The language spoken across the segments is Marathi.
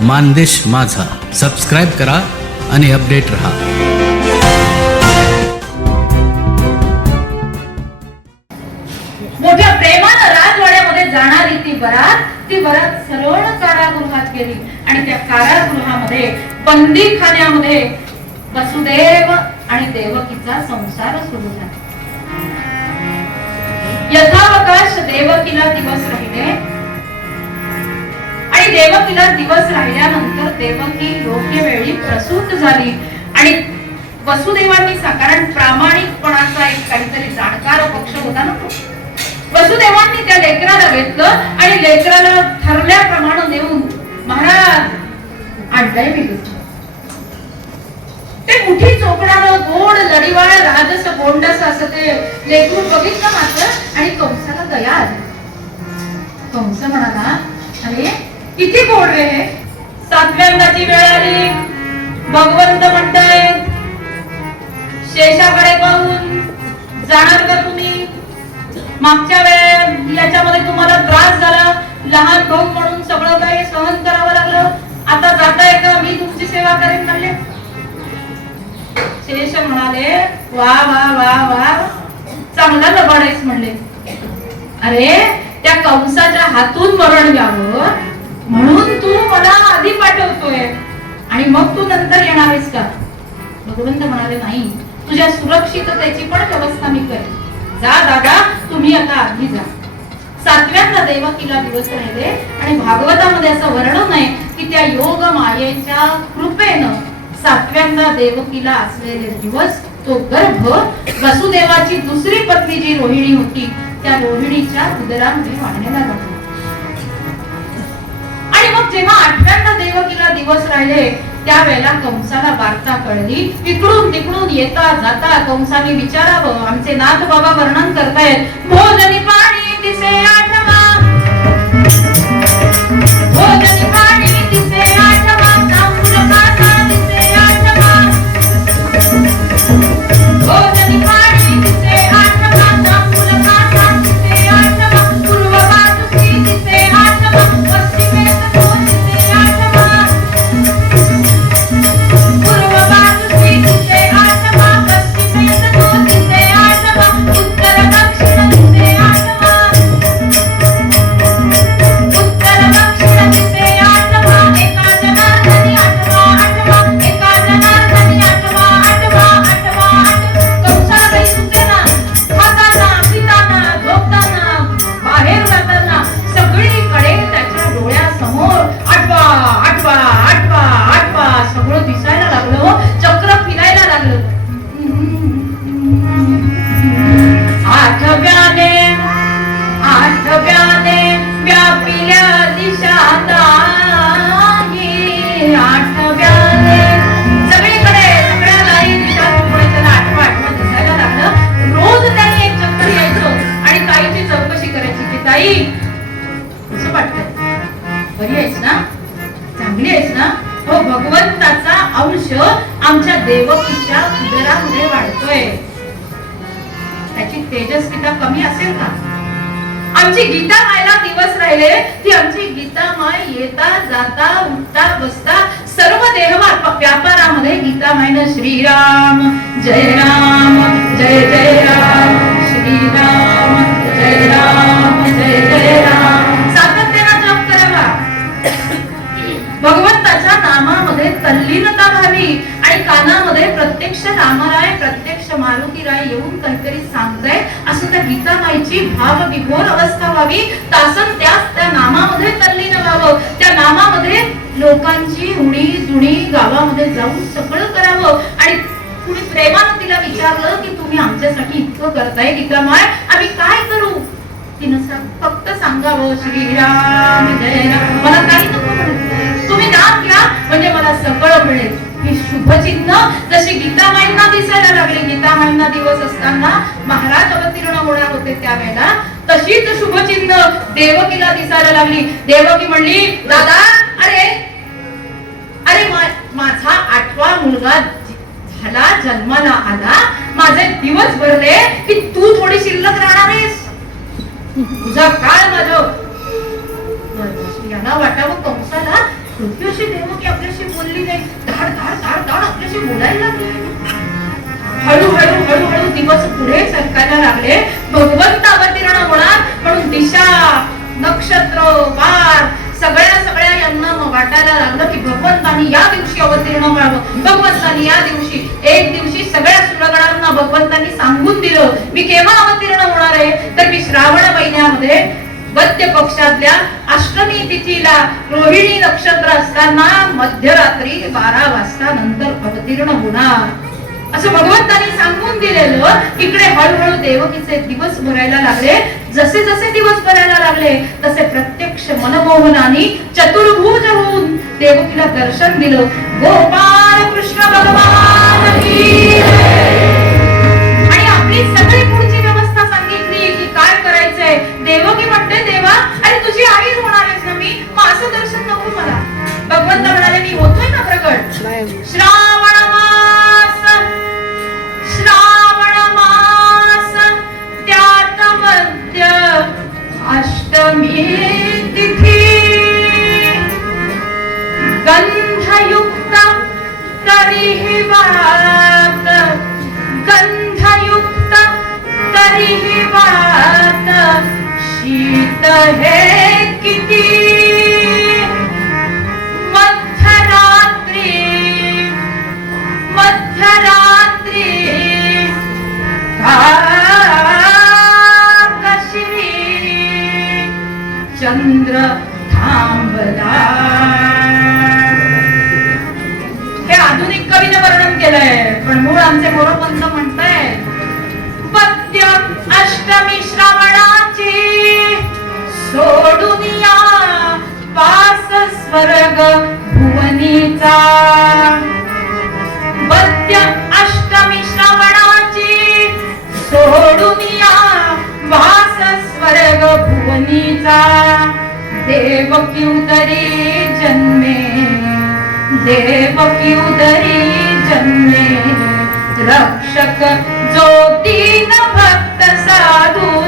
मानदेश माझा. सबस्क्राईब करा आणि अपडेट रहा. मोठ्या प्रेमानं राजवाड्यामध्ये जाणारी ती बरात ती बरात सरळ कारागृहात गेली. आणि त्या कारागृहामध्ये बंदीखान्यामध्ये वसुदेव आणि देवकीचा संसार सुरू झाला. यथावकाश देवकीला दिवस राहिले. आणि देवकीला दिवस राहिल्यानंतर देवकी योग्य वेळी प्रसूत झाली. आणि वसुदेवांनी साकारण प्रामाणिकपणाचा एक काहीतरी जाणकार पक्ष होता ना तो. वसुदेवांनी त्या लेकराला घेतलं आणि लेकराला ठरल्याप्रमाणे नेऊन महाराज आणलंय मी ते मुठी चोकणारं गोड लढीवाळ राजस गोंडस असं ते लेकरू बघितलं मात्र आणि कंसाला दया आली. कंस म्हणाला अरे किती गोड रे. सातव्यांदाची वेळ आली. भगवंत म्हणतायत शेषाकडे पाहून जाणार का तुम्ही? मागच्या वेळेत याच्यामध्ये तुम्हाला त्रास झाला. लहान भाऊ म्हणून सगळं काही सहन करावं लागलं. आता जाताय का? मी तुमची सेवा करेन म्हणले. शेष म्हणाले वा वा वा वा. चांगला लबाडायच म्हणले. अरे त्या कंसाच्या हातून मरण घ्यावं? म्हणून तू मला आधी पाठवतोय. आणि मग तू नंतर येणार आहेस का? भगवंत म्हणाले नाही. तुझ्या सुरक्षिततेची पण व्यवस्था मी करेन. जा दादा. तुम्ही आता आधी जा. सातव्यांदा देवकीला दिवस राहिले आणि भागवतामध्ये असं वर्णन आहे की त्या योग मायेच्या कृपेनं सातव्यांदा देवकीला असलेले दिवस तो गर्भ वसुदेवाची दुसरी पत्नी जी रोहिणी होती त्या रोहिणीच्या उदरामध्ये वाढण्याला लागला. मग जेव्हा आठव्यांदा देवकीला दिवस राहिले त्यावेळेला कंसाला वार्ता कळली. इकडून तिकडून येता जाता कंसाने विचारावं आमचे नाथ बाबा वर्णन करतायत भोजनी पाणी दिसे आठ जाता उठता बसता सर्व देह व्यापारामध्ये गीता मायन श्रीराम. जय राम जय जय राम. तल्लीनता व्हावी आणि कानामध्ये प्रत्यक्ष रामराय प्रत्यक्ष मारुतीराय येऊन काहीतरी सांगताय असं त्या गीतामाईची भाव विभोर अवस्था व्हावी. तासन त्यास त्या नामामध्ये तल्लीन व्हावं. त्या नामामध्ये लोकांची उणी जुणी गावामध्ये जाऊन सगळं करावं. आणि कुणी प्रेमानं तिला विचारलं की तुम्ही आमच्यासाठी इतकं करताय गीतामाय? आम्ही काय करू? तिनं फक्त सांगावं श्रीराम जय राम. मला काही नको म्हणजे मला सकळ मिळेल. ही शुभचिन्ह जशी गीतामाईंना दिसायला लागले गीतामाईंना दिवस असताना महाराज अवतीर्ण होणार होते त्यावेळेला तशीच शुभचिन्ह देवकीला दिसायला लागली. देवकी म्हणली दादा अरे अरे माझा आठवा मुलगा झाला जन्माला आला. माझे दिवस भरले की तू थोडी शिल्लक राहणार आहेस. तुझा काळ माझ याला वाटावं कंसाला. श्रुती अशी आपल्याशी बोलली नाही? धाड धाड धाड धाड आपल्याशी बोलायला लागली. हळूहळू हळूहळू दिवस पुढे सरकायला लागले. भगवंत अवतीर्ण होणार म्हणून दिशा नक्षत्र वार सगळ्या सगळ्या यांना मग वाटायला लागलं की भगवंतानी या दिवशी अवतीर्ण व्हावं. भगवंतानी या दिवशी एक दिवशी सगळ्या सुरगणांना भगवंतानी सांगून दिलं मी केव्हा अवतीर्ण होणार आहे? तर मी श्रावण महिन्यामध्ये वद्य पक्षातल्या अष्टमी तिथीला रोहिणी नक्षत्र असताना मध्यरात्री बारा वाजता नंतर अवतीर्ण होणार. असं भगवंताने सांगून दिलेलं इकडे हळूहळू देवकीचे दिवस भरायला लागले. जसे जसे दिवस भरायला लागले तसे प्रत्यक्ष मनमोहनाने चतुर्भुज होऊन देवकीला दर्शन दिलं. गोपाल कृष्ण भगवान आणि आपली सगळी भगवंत म्हणाले मी होतोय ना प्रकट श्रावण मास श्रावण मास त्यात मध्य अष्टमी तिथी. गंधयुक्त तरीही वात गंधयुक्त तरीही वात शीत हे किती केलंय. पण मूळ आमचे मोरोपंत म्हणताय पद्य अष्टमी श्रावणाची सोडून या पास स्वर्ग भुवनीचा. पद्य अष्टमी श्रावणाची सोडून या वास स्वर्ग भुवनीचा। देव उदरी जन्मे देव उदरी रक्षक जो दीन भक्त साधू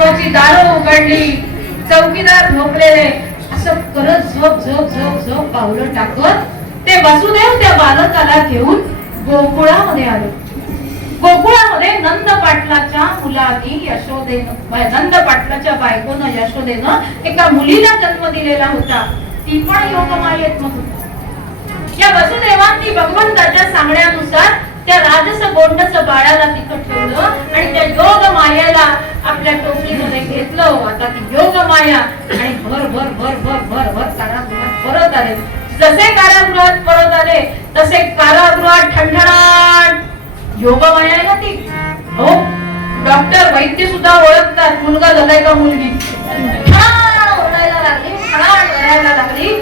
कारागृहाची दारं उघडली. चौकीदार झोपलेले असं करत झोप झोप झोप झोप पावलं टाकत ते वसुदेव त्या बालकाला घेऊन गोकुळामध्ये आले. गोकुळामध्ये नंद पाटलाच्या मुलानी यशोदेनं नंद पाटलाच्या बायकोनं यशोदेनं एका मुलीला जन्म दिलेला होता. ती पण योगमायेत मग होती या वसुदेवांनी भगवंताच्या सांगण्यानुसार त्या राजस गोंडस बाळाला तिथं ठेवलं आणि त्या योग मायाला आपल्या टोपलीमध्ये घेतलं. आता ती योग माया आणि भर भर भर भर भर भर कारागृहात परत आले. जसे कारागृहात परत आले तसे कारागृहात ठणठणाट योग माया आहे ना ती हो डॉक्टर वैद्य सुद्धा ओळखतात. मुलगा झालाय का मुलगी? ओरडायला लागली ठणाण ओरडायला लागली.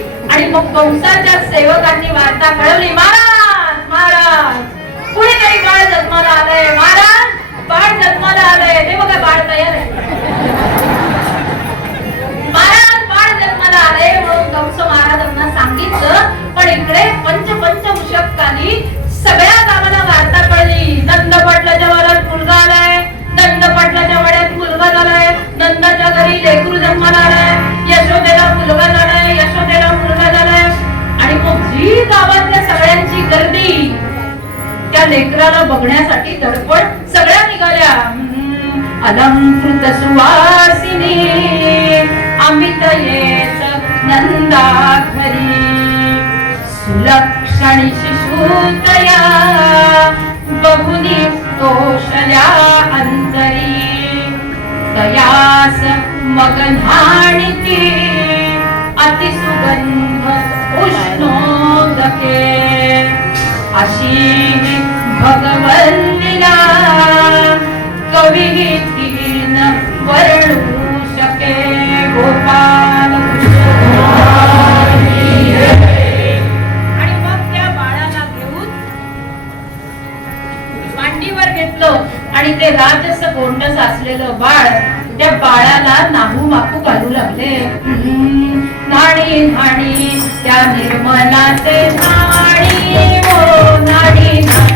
मग कंसाच्या सेवकांनी वार्ता कळवली मा जन्माला आलंय महाराज बाळ जन्माला आलंय ते बघा बाळ तयार आहे. महाराज बाळ जन्माला आलंय म्हणून कंस महाराजांना सांगितलं पण इकडे पंच पंच सगळ्या गावाला वार्ता कळली. नंद पाटलाच्या वरात मुलगा आलाय. नंद पाटलाच्या वड्यात मुलगा झालाय. नंदाच्या घरी लेकरू जन्माला आलाय. यशोदेला मुलगा झालाय. यशोदेला मुलगा झालाय. आणि मग जी गावातल्या सगळ्यांची गर्दी त्या लेकराला बघण्यासाठी धडपड सगळ्या निघाल्या. अलंकृत सुवासिनी अमित येत नंदा घरी सुलक्षणी शिशुतया बहुनी तोषल्या अंतरी. तयास मगन्हाणिती अतिसुगंध उष्णोदके. अशी भगवंतीला कवी तीन वर्णू शके गोपाल. आणि मग त्या बाळाला घेऊन मांडीवर घेतलं आणि ते राजस गोंडस असलेलं बाळ त्या बाळाला नाहू माकू घालू लागले. नाणी नाणी त्या निर्मलाचे नाव हो नाडी नाडी त्या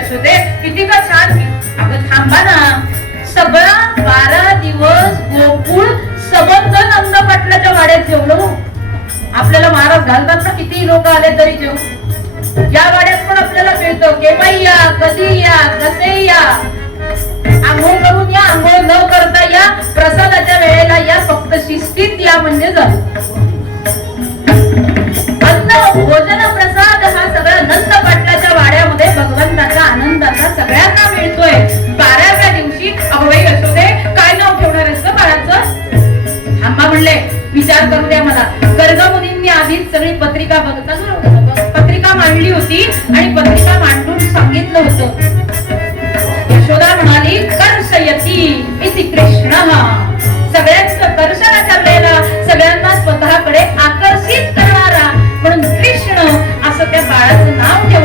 असू दे. किती का छान अगं थांबा ना. सगळा बारा दिवस गोकुळ सबंध नंद पाटलाच्या वाड्यात जेवलो. आपल्याला महाराज घालतात ना किती लोक आले तरी जेव. या वाड्यात पण आपल्याला मिळतो. केव्हाही या कधी या कसे या? आंघोळ करून या आंघोळ न करता या. प्रसादाच्या वेळेला या. फक्त शिस्तीत या म्हणजे झालं. अन्न भोजन अनंत पाटलाच्या वाड्यामध्ये भगवंताचा आनंदाचा सगळ्यांना मिळतोय. बाराव्या दिवशी अभय यशोदे काय नाव ठेवणार आहेस बाळाचं? आम्हा म्हणले विचार करू द्या मला. गर्ग मुनींनी आधीच सगळी पत्रिका बघता पत्रिका मांडली होती आणि पत्रिका मांडून सांगितलं होतं. यशोदा म्हणाली कर्षयती इति कृष्ण. सगळ्यांचं कर्षण वेळेला सगळ्यांना स्वतःकडे आकर्षित बाळाचं नाव ठेवलं